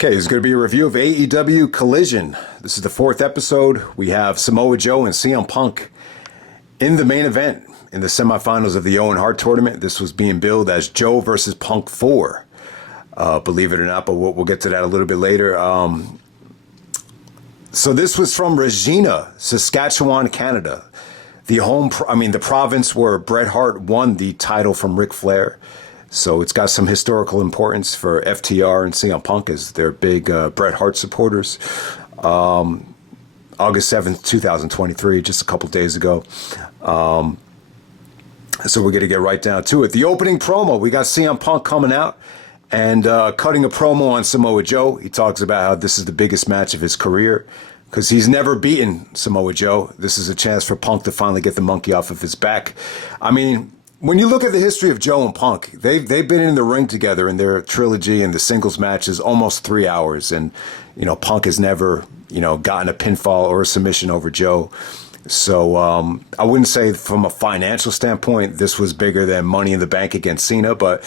Okay, this is going to be a review of AEW Collision. This is the fourth episode. We have Samoa Joe and CM Punk in the main event in the semifinals of the Owen Hart tournament. This was being billed as Joe versus Punk 4. Believe it or not, but we'll get to that a little bit later. So this was from Regina, Saskatchewan, Canada. The province where Bret Hart won the title from Ric Flair. So it's got some historical importance for FTR and CM Punk as they're big Bret Hart supporters. August 7th, 2023, just a couple days ago. So we're going to get right down to it. The opening promo, we got CM Punk coming out and cutting a promo on Samoa Joe. He talks about how this is the biggest match of his career because he's never beaten Samoa Joe. This is a chance for Punk to finally get the monkey off of his back. I mean, when you look at the history of Joe and Punk, they've been in the ring together in their trilogy and the singles matches almost 3 hours. And, Punk has never, gotten a pinfall or a submission over Joe. So I wouldn't say from a financial standpoint, this was bigger than Money in the Bank against Cena. But,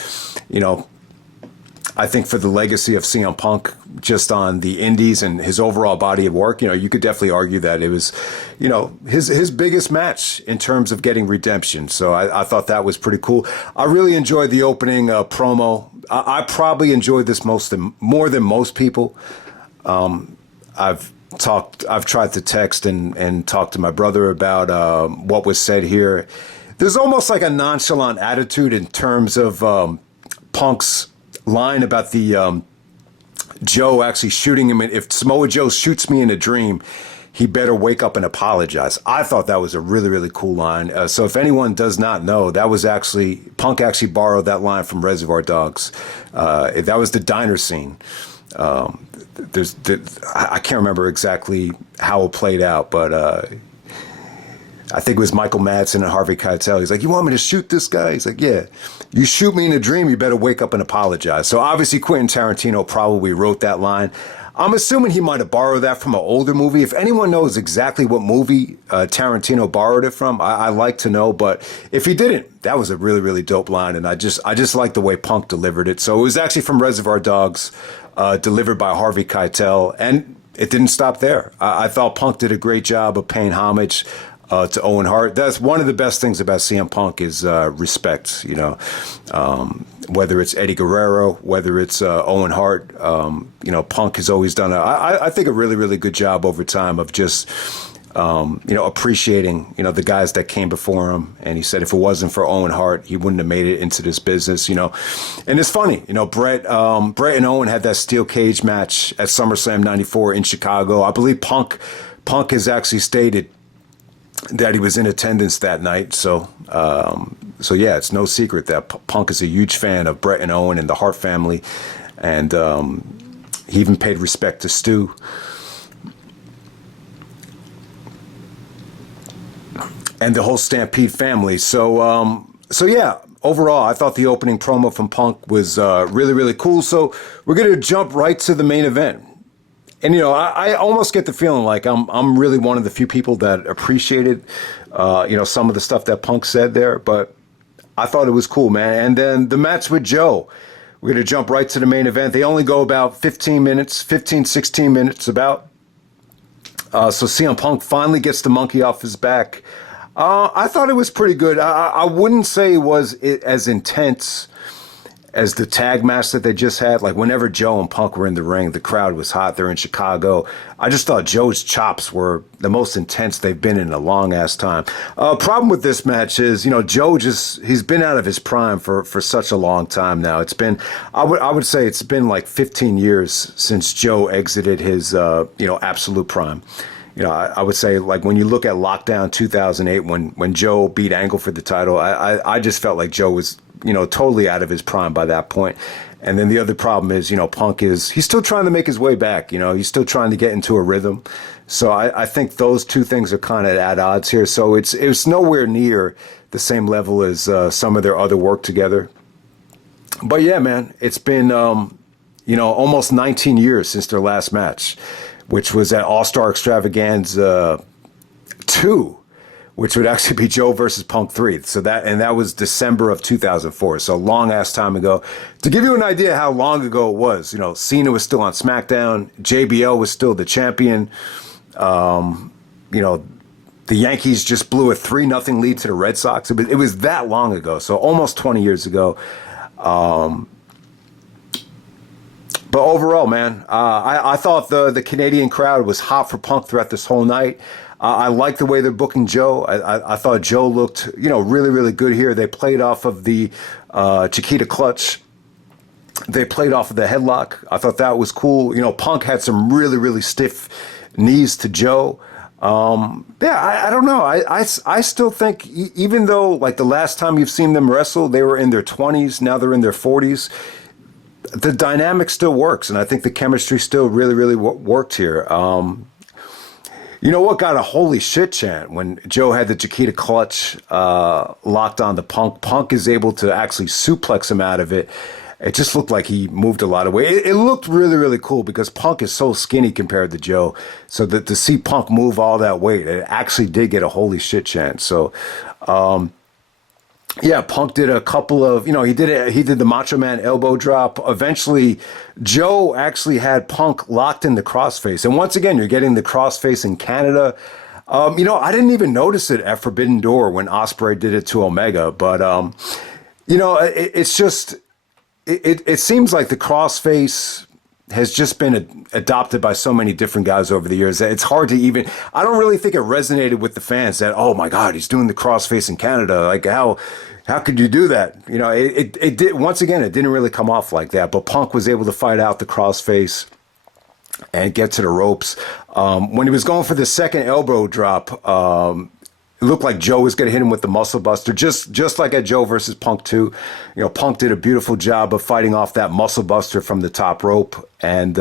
I think for the legacy of CM Punk, just on the indies and his overall body of work, you could definitely argue that it was, his biggest match in terms of getting redemption. So I thought that was pretty cool. I really enjoyed the opening promo. I probably enjoyed this more than most people. I've tried to text and talk to my brother about what was said here. There's almost like a nonchalant attitude in terms of Punk's line about the Joe actually shooting him. If Samoa Joe shoots me in a dream, he better wake up and apologize. I thought that was a really, really cool line. So if anyone does not know, that was actually, Punk actually borrowed that line from Reservoir Dogs. That was the diner scene. I can't remember exactly how it played out, but I think it was Michael Madsen and Harvey Keitel. He's like, you want me to shoot this guy? He's like, yeah. You shoot me in a dream, you better wake up and apologize. So obviously Quentin Tarantino probably wrote that line. I'm assuming he might have borrowed that from an older movie. If anyone knows exactly what movie Tarantino borrowed it from, I like to know. But if he didn't, that was a really, really dope line. And I just like the way Punk delivered it. So it was actually from Reservoir Dogs, delivered by Harvey Keitel. And it didn't stop there. I thought Punk did a great job of paying homage to Owen Hart. That's one of the best things about CM Punk is respect, whether it's Eddie Guerrero, whether it's Owen Hart, Punk has always done I think a really, really good job over time of just, appreciating, the guys that came before him. And he said if it wasn't for Owen Hart, he wouldn't have made it into this business, And it's funny, Bret and Owen had that steel cage match at SummerSlam 94 in Chicago. I believe Punk has actually stated that he was in attendance that night. So yeah, it's no secret that Punk is a huge fan of Bret and Owen and the Hart family. And he even paid respect to Stu. And the whole Stampede family. So yeah, overall, I thought the opening promo from Punk was really, really cool. So we're going to jump right to the main event. And, I almost get the feeling like I'm really one of the few people that appreciated, some of the stuff that Punk said there. But I thought it was cool, man. And then the match with Joe, we're going to jump right to the main event. They only go about 16 minutes about. So CM Punk finally gets the monkey off his back. I thought it was pretty good. I wouldn't say it was as intense as the tag match that they just had. Like whenever Joe and Punk were in the ring, the crowd was hot. They're in Chicago. I just thought Joe's chops were the most intense they've been in a long ass time. Problem with this match is, Joe he's been out of his prime for such a long time now. It's been, I would say it's been like 15 years since Joe exited his, absolute prime. I would say, like, when you look at Lockdown 2008, when Joe beat Angle for the title, I just felt like Joe was, totally out of his prime by that point. And then the other problem is, Punk he's still trying to make his way back. He's still trying to get into a rhythm. So I think those two things are kind of at odds here. So it's nowhere near the same level as some of their other work together. But yeah, man, it's been, almost 19 years since their last match, which was at All-Star Extravaganza 2, which would actually be Joe versus Punk 3. So that was December of 2004. So long ass time ago. To give you an idea how long ago it was, Cena was still on SmackDown. JBL was still the champion. You know, the Yankees just blew a 3-0 lead to the Red Sox. It was that long ago. So almost 20 years ago. But overall, man, I thought the Canadian crowd was hot for Punk throughout this whole night. I like the way they're booking Joe. I thought Joe looked, really, really good here. They played off of the Chiquita clutch. They played off of the headlock. I thought that was cool. Punk had some really, really stiff knees to Joe. I don't know. I still think, even though, like, the last time you've seen them wrestle, they were in their 20s. Now they're in their 40s. The dynamic still works, and I think the chemistry still really, really worked here. You know what got a holy shit chant when Joe had the Chiquita clutch locked on the Punk. Punk is able to actually suplex him out of it. It just looked like he moved a lot of weight. It looked really, really cool because Punk is so skinny compared to Joe. So that to see Punk move all that weight, it actually did get a holy shit chant. So, yeah, Punk did a couple of, he did the Macho Man elbow drop. Eventually, Joe actually had Punk locked in the crossface. And once again, you're getting the crossface in Canada. I didn't even notice it at Forbidden Door when Ospreay did it to Omega. But, it's just, it seems like the crossface has just been adopted by so many different guys over the years that it's hard to even, I don't really think it resonated with the fans that, oh my God, he's doing the crossface in Canada. Like how could you do that? It did, once again, it didn't really come off like that, but Punk was able to fight out the crossface and get to the ropes. When he was going for the second elbow drop, it looked like Joe was going to hit him with the muscle buster, just like at Joe versus Punk 2. Punk did a beautiful job of fighting off that muscle buster from the top rope. And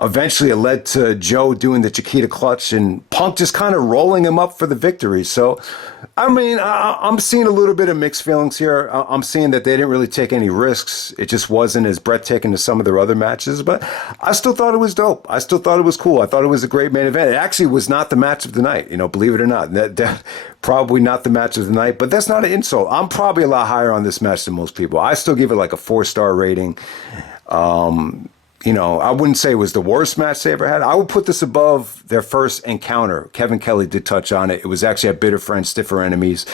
eventually it led to Joe doing the Chiquita clutch and Punk just kind of rolling him up for the victory. So, I mean, I'm seeing a little bit of mixed feelings here. I'm seeing that they didn't really take any risks. It just wasn't as breathtaking as some of their other matches, but I still thought it was dope. I still thought it was cool. I thought it was a great main event. It actually was not the match of the night, believe it or not. That probably not the match of the night, but that's not an insult. I'm probably a lot higher on this match than most people. I still give it like a 4-star rating. I wouldn't say it was the worst match they ever had. I would put this above their first encounter. Kevin Kelly did touch on it. It was actually at Bitter Friends, Stiffer Enemies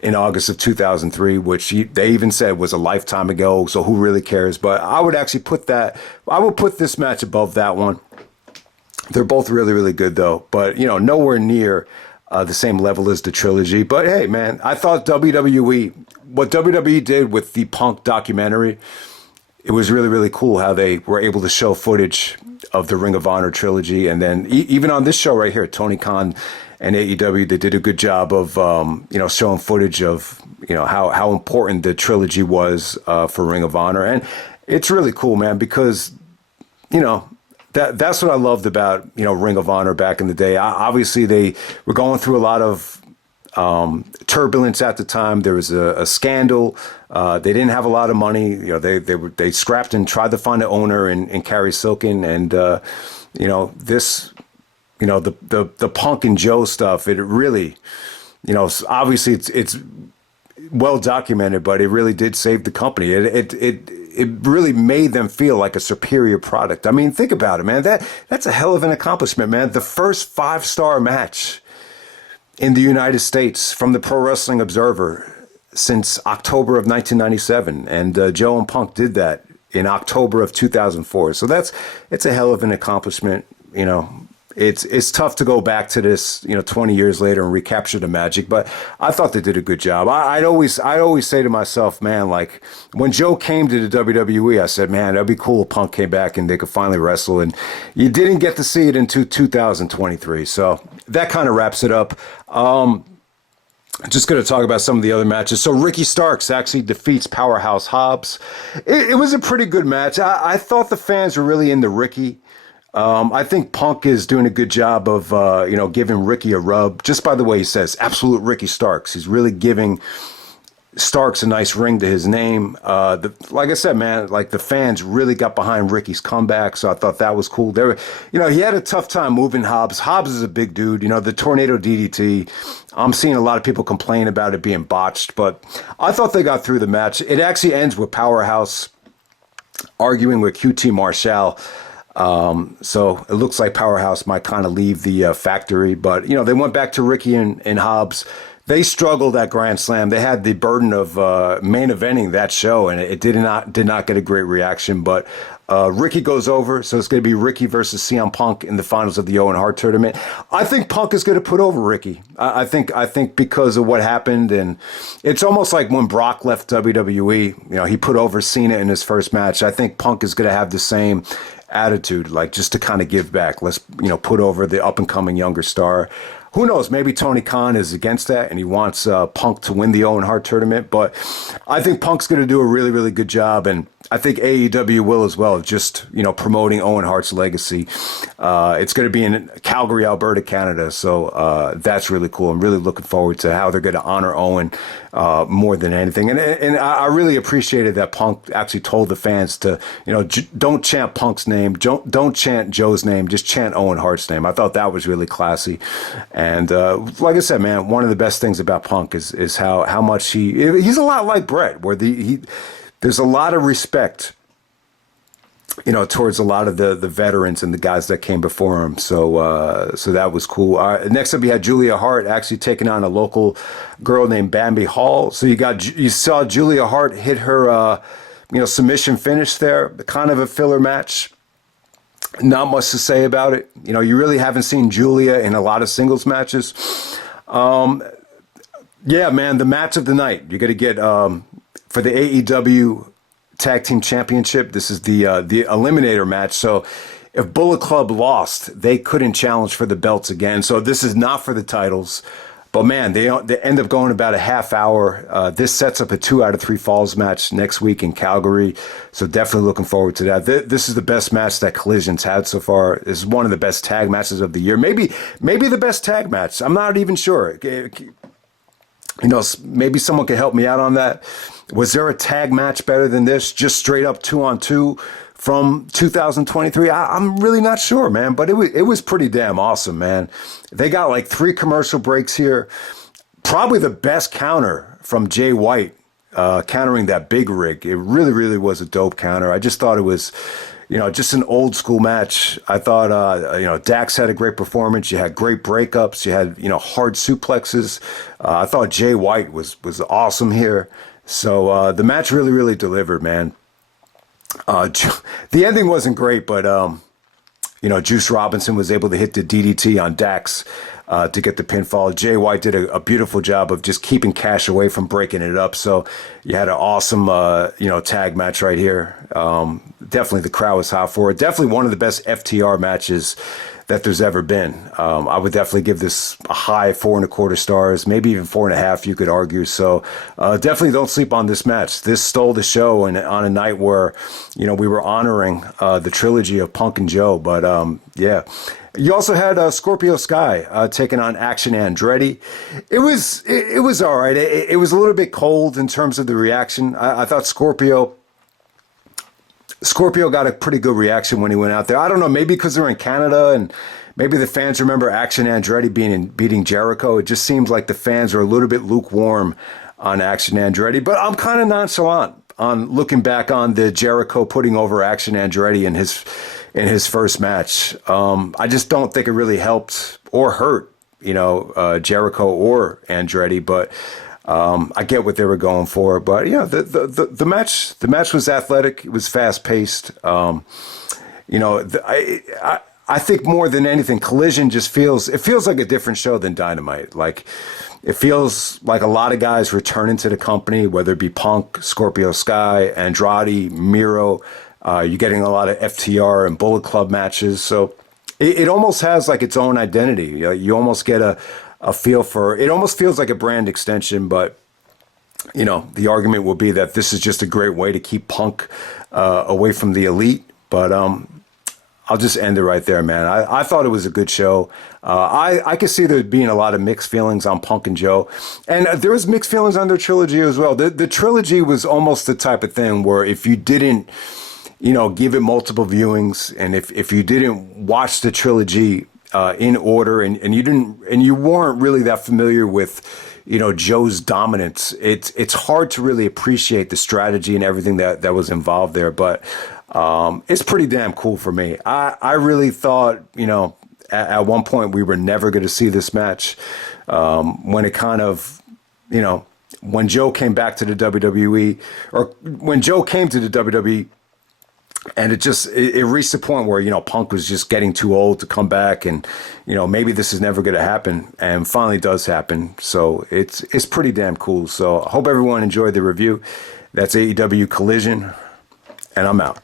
in August of 2003, which they even said was a lifetime ago, so who really cares? But I would actually put this match above that one. They're both really, really good, though. But, nowhere near the same level as the trilogy. But, hey, man, I thought what WWE did with the Punk documentary, it was really, really cool how they were able to show footage of the Ring of Honor trilogy. And then even on this show right here, Tony Khan and AEW, they did a good job of, showing footage of, how important the trilogy was for Ring of Honor. And it's really cool, man, because, that's what I loved about, Ring of Honor back in the day. Obviously, they were going through a lot of turbulence at the time. There was a scandal. They didn't have a lot of money. They scrapped and tried to find an owner in Carrie Silken. And, the Punk and Joe stuff, it really, obviously it's well documented, but it really did save the company. It really made them feel like a superior product. I mean, think about it, man. That's a hell of an accomplishment, man. The first 5-star match in the United States from the Pro Wrestling Observer since October of 1997. And Joe and Punk did that in October of 2004. So it's a hell of an accomplishment. It's tough to go back to this, 20 years later and recapture the magic, but I thought they did a good job. I'd always say to myself, man, like when Joe came to the WWE, I said, man, that'd be cool if Punk came back and they could finally wrestle. And you didn't get to see it until 2023. So that kind of wraps it up. Just going to talk about some of the other matches. So Ricky Starks actually defeats Powerhouse Hobbs. It was a pretty good match. I thought the fans were really into Ricky. I think Punk is doing a good job of, giving Ricky a rub just by the way he says absolute Ricky Starks. He's really giving Stark's a nice ring to his name. Like I said, man, like the fans really got behind Ricky's comeback, so I thought that was cool. There, he had a tough time moving Hobbs. Hobbs is a big dude. The tornado DDT. I'm seeing a lot of people complain about it being botched, but I thought they got through the match. It actually ends with Powerhouse arguing with QT Marshall. So it looks like Powerhouse might kind of leave the factory, but they went back to Ricky and Hobbs. They struggled at Grand Slam. They had the burden of main eventing that show, and it did not get a great reaction. But Ricky goes over, so it's going to be Ricky versus CM Punk in the finals of the Owen Hart tournament. I think Punk is going to put over Ricky. I think because of what happened, and it's almost like when Brock left WWE. He put over Cena in his first match. I think Punk is going to have the same attitude, like just to kind of give back. Let's put over the up and coming younger star. Who knows? Maybe Tony Khan is against that and he wants Punk to win the Owen Hart tournament. But I think Punk's going to do a really, really good job. And I think AEW will as well, just, promoting Owen Hart's legacy. It's going to be in Calgary, Alberta, Canada. So that's really cool. I'm really looking forward to how they're going to honor Owen more than anything. And I really appreciated that Punk actually told the fans to, don't chant Punk's name. Don't chant Joe's name. Just chant Owen Hart's name. I thought that was really classy. And like I said, man, one of the best things about Punk is how much he's a lot like Brett, where there's a lot of respect, towards a lot of the veterans and the guys that came before him. So that was cool. Next up, you had Julia Hart actually taking on a local girl named Bambi Hall. So you saw Julia Hart hit her, submission finish there, kind of a filler match. Not much to say about it. You really haven't seen Julia in a lot of singles matches. Yeah, man, the match of the night. You're going to get, for the AEW Tag Team Championship, this is the Eliminator match. So if Bullet Club lost, they couldn't challenge for the belts again. So this is not for the titles. But man, they end up going about a half hour. This sets up a 2 out of 3 falls match next week in Calgary. So definitely looking forward to that. This is the best match that Collision's had so far. This is one of the best tag matches of the year. Maybe the best tag match. I'm not even sure. Maybe someone could help me out on that. Was there a tag match better than this? Just straight up 2-on-2 from 2023? I'm really not sure, man. But it was pretty damn awesome, man. They got like 3 commercial breaks here. Probably the best counter from Jay White, countering that big rig. It really, really was a dope counter. I just thought it was, just an old school match. I thought, Dax had a great performance. You had great breakups. You had, hard suplexes. I thought Jay White was awesome here. So the match really, really delivered, man. The ending wasn't great, but, Juice Robinson was able to hit the DDT on Dax to get the pinfall. Jay White did a beautiful job of just keeping Cash away from breaking it up. So you had an awesome, tag match right here. Definitely the crowd was hot for it. Definitely one of the best FTR matches that there's ever been. I would definitely give this a high 4.25 stars, maybe even 4.5, you could argue. So definitely don't sleep on this match. This stole the show, and on a night where, we were honoring the trilogy of Punk and Joe. But yeah. You also had Scorpio Sky taking on Action Andretti. It was all right. It was a little bit cold in terms of the reaction. I thought Scorpio got a pretty good reaction when he went out there. I don't know, maybe because they're in Canada and maybe the fans remember Action Andretti beating Jericho. It just seems like the fans are a little bit lukewarm on Action Andretti. But I'm kind of nonchalant on looking back on the Jericho putting over Action Andretti in his first match. I just don't think it really helped or hurt, Jericho or Andretti. But I get what they were going for, but the match was athletic. It was fast paced. I think more than anything, Collision just feels like a different show than Dynamite. Like it feels like a lot of guys returning to the company, whether it be Punk, Scorpio Sky, Andrade, Miro. You're getting a lot of FTR and Bullet Club matches, so it almost has like its own identity. You almost get a feel for it. Almost feels like a brand extension, but the argument will be that this is just a great way to keep Punk away from the elite. But I'll just end it right there, man. I thought it was a good show. I could see there being a lot of mixed feelings on Punk and Joe. And there was mixed feelings on their trilogy as well. The trilogy was almost the type of thing where if you didn't, give it multiple viewings, and if you didn't watch the trilogy in order, and you weren't really that familiar with Joe's dominance, it's hard to really appreciate the strategy and everything that was involved there. But it's pretty damn cool for me. I really thought, at one point we were never going to see this match. When it kind of, when Joe came back to the WWE, or when Joe came to the WWE, and it reached the point where, Punk was just getting too old to come back, and, maybe this is never going to happen, and finally does happen. So it's pretty damn cool. So I hope everyone enjoyed the review. That's AEW Collision, and I'm out.